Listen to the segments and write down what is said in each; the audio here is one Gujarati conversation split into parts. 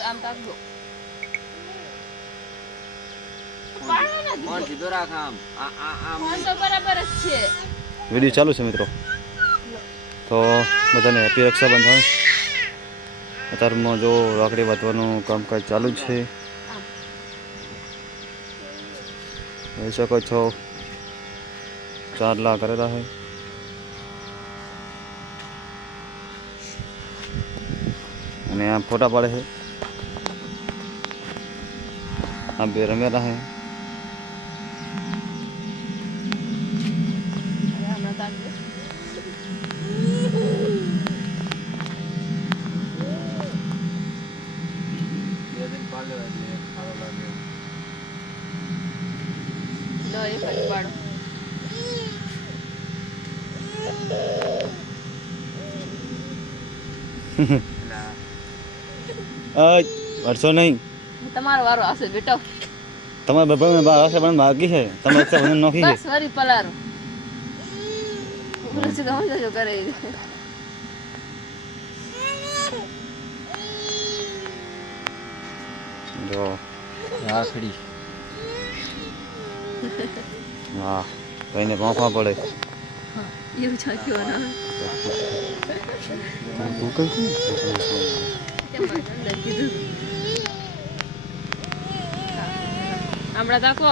આમ તાક દો ફોન સીધો રાખ આમ ફોન તો બરાબર જ છે વિડીયો ચાલુ છે મિત્રો તો બધાને હેપી રક્ષાબંધન અત્યારમાં જો રાખડી બાંધવાનું કામકાજ ચાલુ જ છે જોઈ શકો છો 4 લાખ કરેલા છે અને આ ફોટા પાડે છે આ બે રમેલા છે હમણાં તાક દો બે દિન પાડે એટલે સારો લાગે લો એક જ પાડો વર્ષો નહીં તમારો વારો આવશે બેટો તમારા બાપાને બાર પણ બાકી છે તમારે તો મને નોખી છે બસ વરી પલારો બોલે છે ગમે જજો કરે જો રાખડી હા કઈને પાંખવા પડે એવું છાક્યો ના તું કઈ કીધું હમણાં તાકો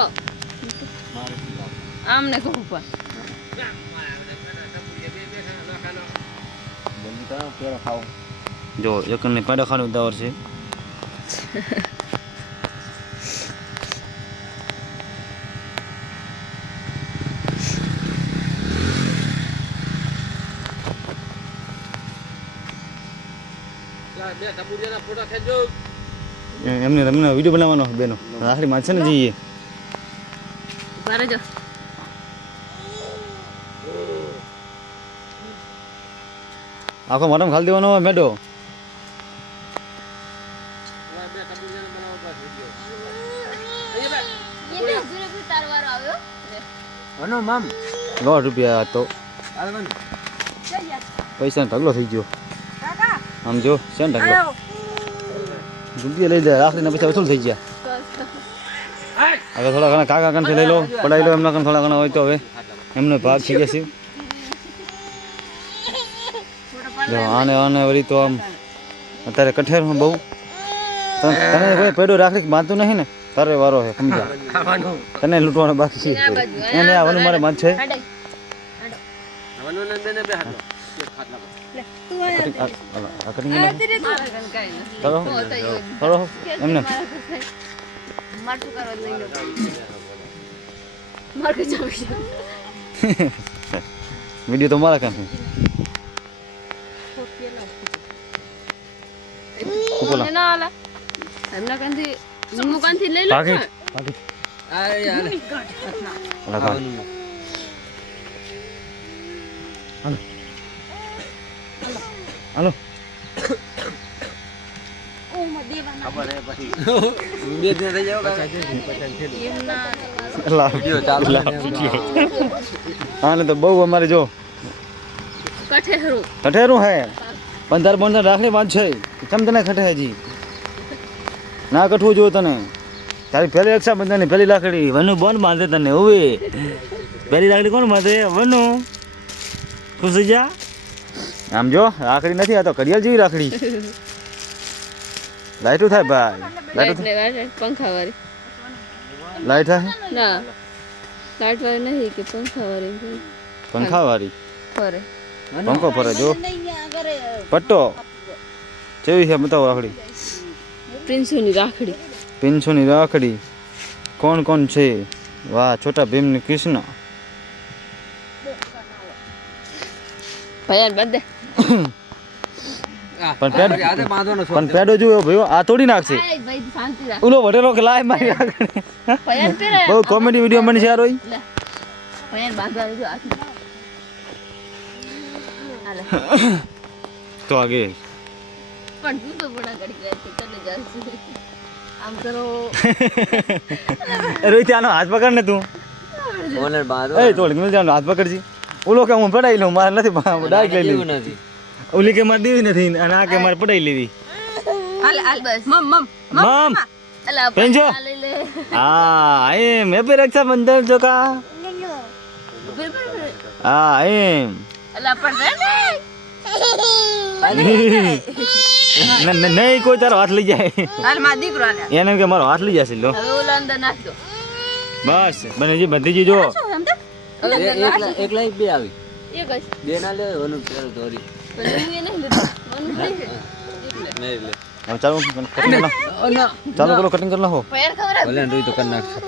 આમ ને કહું પણ જો એકને પેડા ખાનું ઉતાવળ છે બે ટપુરિયાના ફોટા ખેંચો એમને તમને વિડીયો બનાવવાનો બેનો રાખડી માં છે ને જઈએ બારે જો આખો મોઢામાં ખાલી દેવાનો હોય મેડો બે ટપુરિયાના બનાવો બસ એ તારવારો આવ્યો હનો મામ 100 રૂપિયા તો આલવન પૈસા ઢગલો થઈ ગયો આમ જો છે ને ઢગલો રૂપિયા લઈ લે રાખડીના પૈસા વસૂલ થઈ ગયા હવે થોડા ઘણા કાકા કાનથી લઈ લો પડાવી લો એમના કાન થોડા ઘણા હોય તો હવે એમનો ભાગ થઈ ગયા છે જો આને આને વળી તો આમ અત્યારે કઠેરમાં બહુ તને કોઈ પેડો રાખડી બાંધતું નહીં ને તારો વારો છે સમજા તને લૂંટવાનો બાકી છે એને આવવાનું મારે માન છે હનો નંદને બે હાથ ખાટલા એમને માટું કરવા લઈ લો માટું ચાવી વિડીયો તો મારા કામ ના આલા એમના કાંથી મુમુ કાંથી લઈ લો પાકી આ યાર લગા હાલો ઓ મ દેવાના ખબર હે પછી બે દિન થઈ જાવ એમના વિડિયો ચાલુ આને તો બહુ અમારે જો કઠેરું હે 15 રાખડી બાંધ છે કેમ તને ખટે હજી ના કઠવું જો તને તારી પહેલી રક્ષાબંધન પહેલી રાખડી વનુ બોન બાંધે તને ઓવે પહેલી રાખડી કોણ બાંધે વનુ ખુશ થઈ જા આમ જો રાખડી નથી આ તો કડિયાલ જેવી રાખડી લાઈટો થાય ભાઈ પંખા વાળી લાઈટ થાય ના લાઈટ વાળી નહીં કે પંખા વાળી પંખા વાળી ફરે પંખો ફરે જો પટ્ટો કેવી છે બતાવો રાખડી પ્રિન્સોની રાખડી 500 ની રાખડી કોણ કોણ છે વાહ છોટા ભીમ ને કૃષ્ણ ભયાન બધે પણ પેડો જોયો ભાઈ આ તોડી નાખશે ભાઈ શાંતિ રાખ ઓલો વડેલો કે લાય મારી આગળ ભયાન પેરે બહુ કોમેડી વિડિયો બની છે યાર ઓય ભયાન બાંધવાનું જો હાથ હાલે તો આગે પણ તું તો બડા ગડી જાય છે તને જાશે આમ કરો રોહિત આનો હાથ પકડ ને તું ઓનર બાદ એ તોડ મિલ જાનો હાથ પકડજી ઓલો કે હું પડાઈ લઉં મારે નથી ડાયરેક્ટ લઈ લેવી નથી ઓલી કે મારે દેવી નથી અને આ કે મારે પડાઈ લેવી બસ મમ અલા પેંજો. આ લઈ લે હા એમ હેપી રક્ષાબંધન જોકા હા એમ અલા પણ નહીં કોઈ તારો હાથ લઈ જાય હાલ માં દીકરો આલે એને કે મારો હાથ લઈ જશે લો હવે ઓલા અંદર નાખ દો બસ બને જી બધી જી જો એકલા બે આવી એ કઈ બે ના લે વનું પેલો દોરી પણ હું એ નહીં લીધો મન નહીં નહીં લે હવે ચાલો કટિંગ કરી નાખો ચાલો કરો કટિંગ કરી નાખો પૈર ખબર ભલે રોઈ તો કર નાખશે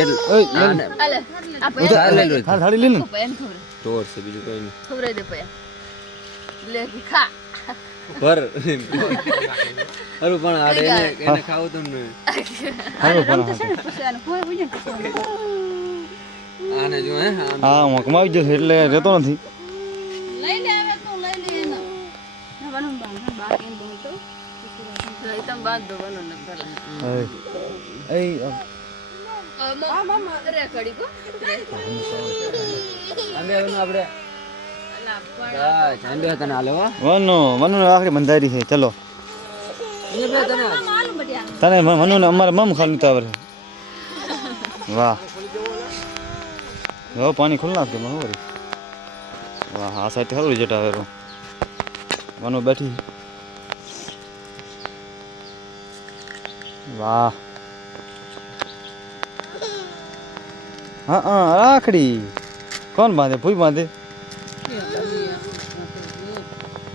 એટલે ઓય આલે આ પૈર ઉધર હાલ લે હાલ થાળી લે ને પૈર ખબર તોડ છે બીજું કોઈ નહીં ખબર દે પૈર લે ખા પર અરે પણ આડે એને ખાવું તો ને હાલો પણ આને જો હે હા હું કમાવી જશે એટલે રહેતો નથી લઈ લે હવે તું લઈ લે એનો વનું બાકી એમ બોલ તો લઈ તમ બાદ દો વનું ન ભલા એ મમ્મા અરે કડી કો અમે એનું આપણે અલા પણ હા ચાંદે તને આલે હો મનુ આખરી બંધારી છે ચલો એ બે તને માલુમ બટિયા તને મનુ ને અમારે મમ ખાલી તો આવરે વાહ જો પાણી ખુલ્લા નાખ દે મને વળી વાહ આ સાઈડ સારું જટા આવે મનુ બેઠી વાહ હા હા રાખડી કોણ બાંધે ભૂઈ બાંધે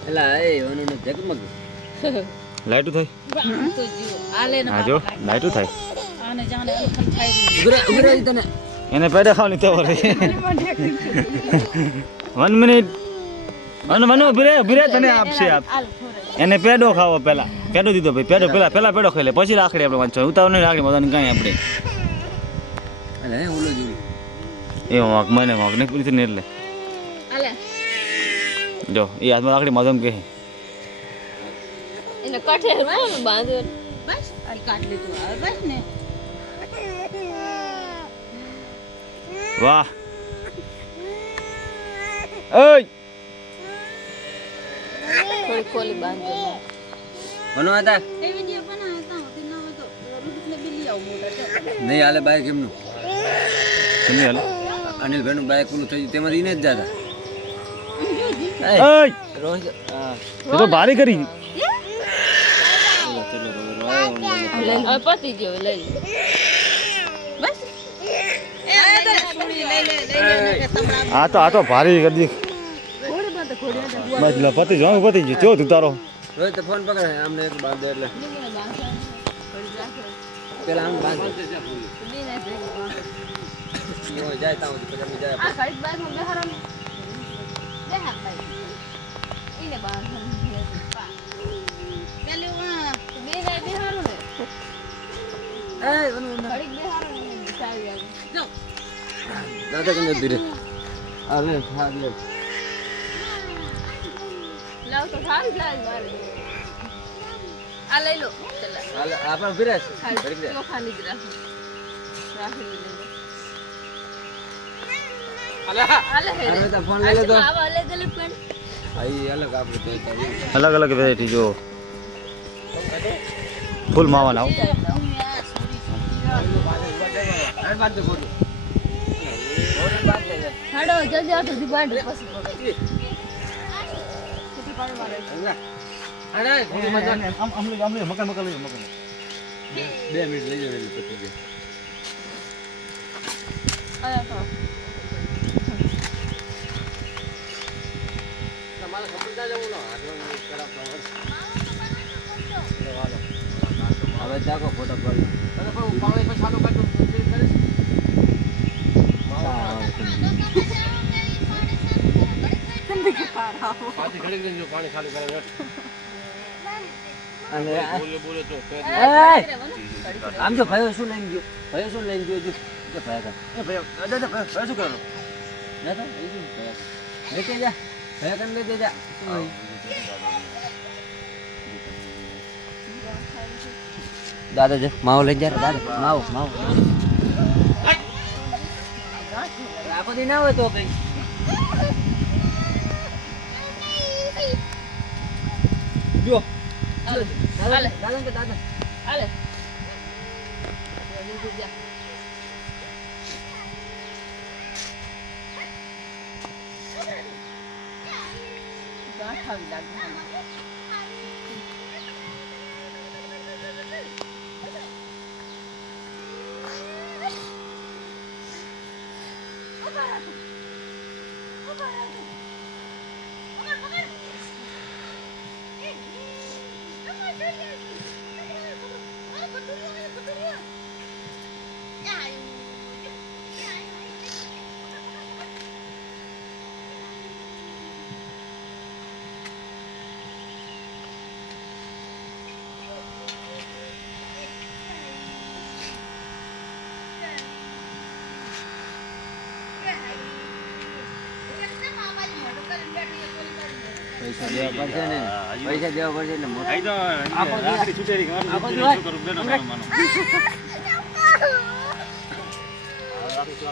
એલા એ વનું ને જગમગ લાઈટું થાય તો જીઓ આલે ન હા જો લાઈટું થાય આને જાણે અલખન ખાઈ ઉભરે તને એને પેડા ખાવાની તો વરે 1 મિનિટ મનુ ભીરે તને આપશે આપ આલ થોરે એને પેડો ખાવો પેલા પેડો દીધો ભાઈ પેડો પેલા પેડો ખાઈ લે પછી રાખડી આપણે વાંચો ઉતાવળ નહીં રાખડી મતલબ કાંઈ આપણે અલે ઓલો જોઈ એ વાંક મને વાંક નહીં પૂરી ને એટલે આલે જો એ હાથમાં રાખડી મધમ કહે એને કાઠે માં બાંધ્યો બસ આ કાટ લીધું હવે બસ ને વાહ ઓય થોડી ખોલી બાંધ્યો વનો હતા એ વિડિયો બનાવતા હોતી ના હોય તો રૂટને બિલી આવ મોટા નહીં હાલે બાઈક એમનું કેમ હાલ અનિલ ભાઈનું બાઈક પૂરું થઈ ગયું તેમાંથી એને જ જાતા ઓય રોજ હા એ તો ભારી કરી હવે પતી ગયો લઈ બસ એ આ તો છોડી લઈ લે આ તો ભારી કરી દી થોડી બાત થોડી બસ લો પતિ જો પતિ જો ચો તું તારો રોજ તો ફોન પકડે આમને એક બાંધે એટલે પેલા આમ બાંધે યો જાય તા પછી અમે જાય આ ખરીદ બાગ માં બેહારો ને બેહાર બાઈ ઈને બાગ પેલે વા બે ગાય બેહારો ને એ વનો ખરીદ બેહારો ને ચાવી આવે જો દાદા કંજે ધીરે આવે હા લે લાવ તો સારી લાલ મારે આ લઈ લો ચલા હાલ આપણ ફિરે ખાલી ચોખાની જ રાખો રાખી લે આલે હે અરે તો ફોન લઈ લે તો આવા અલગ અલગ પણ આઈ અલગ આપણે તો ચાલી અલગ અલગ વેરાયટી જો ફૂલ માવા લાવ અરે બાંધો બોલો હાડો જલ્દી આતો દી બાંધ પછી પકડ પાડ મારે અરે આમ મકાન લઈ મકાન 2 મિનિટ લઈ જાવ એટલે પતી ગયું આયા તો તમારે ખબર ના જવું ના હાથમાં ખરાબ હવે જાગો ફોટો પાડ અરે પણ પાણી પર ચાલુ કાઢો કરે પાછી ઘડી ઘડી પાણી ખાલી કરે અને બોલે તો આમ જો ભાઈ શું લઈને ગયો જો કે ભાઈ એ ભાઈ દાદા ભાઈ શું કરવાનો દાદા એ શું ભાઈ લેકે જા ભાઈ કન લેકે જા દાદા જે માવો લઈ જા દાદા માવો આખો દી ના હોય તો કઈ જો હાલે. દાદા કે દાદા હાલે. જા. ગાંઠ આવી લાગે મને. પૈસા દેવા પડશે ને પૈસા દેવા પડશે એટલે મોટો આઈ તો આખો દિવસ- રાખડી છૂટેલી કે આખો મારી દિવસ- છોકરો બેનો હમણાં- માનો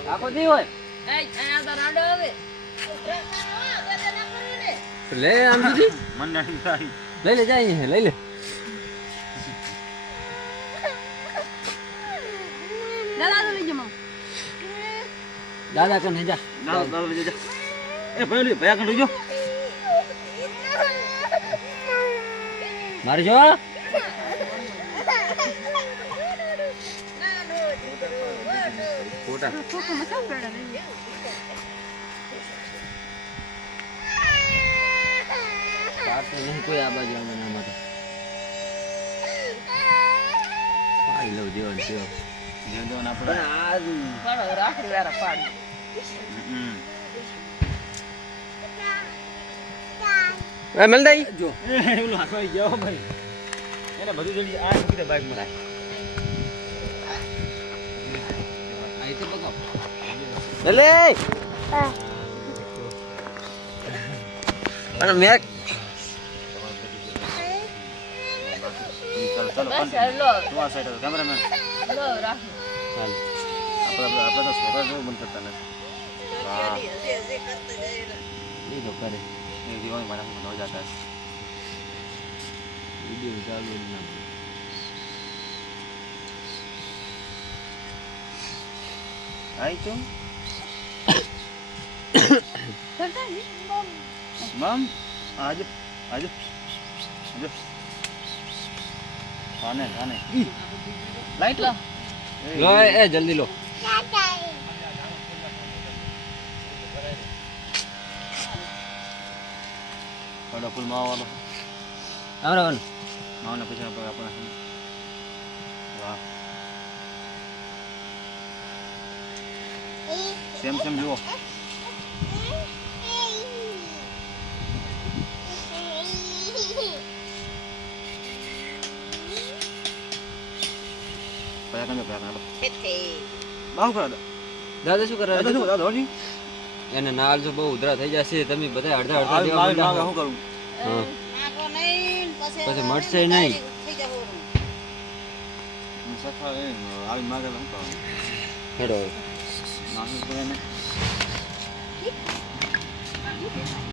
આખો દી હોય અહીંયા તો રાડો હવે. લે આમ દીદી મન નાખી સારી લઈ લે જાય અહીંયા લઈ લે દાદા તો લઈ જમા. દાદા કને જા દાદા લઈ જા એ ભાઈ ભયા કંડો જો મારે જો ફોટા પાડતો નહીં કોઈ આ બાજુ અમે ના માટે પાડી લઉં દેવાનું તેવો જે દો ના પણ આપણે આ પાડો રાખડી વાળા પાડી. જો એવું હાથો આવી ગયો ભાઈ એને બધું જલ્દી આ મૂકી દે બાઈક માં આ તો બગાવ લે અને મેં ચાલો ચાલો બસ હવે લો. તું આ સાઈડ કેમેરામેન લો રાખડી. ચાલ આપણે તો છોકરા જેવું મન કરતા નથી વાહ એ તો કરે એ દીવાની મારા ન જાતા વિડીયો ચાલુ જ ના આઈ તું મમ આજ આજ આજ આને આને લાઈટ લો. લો એ જલ્દી લો થોડો ફૂલ માવો વાળો આવરાવાનું માવને પછી આપણે વાહ સેમ સેમ જુઓ પયા કાંડો બાહુ કરો દાદા શું કરે દાદા શું દાદા હોની એને નાળ જો બહુ ઉધરા થઈ જશે તમે બધા અડધા અડધા આવી દેવા માવી માંડ્યા માવે હો. શું કરું પછી મળશે નહીં સખા એ આવી માગે તો શું કરું હેડો માથું પડે ને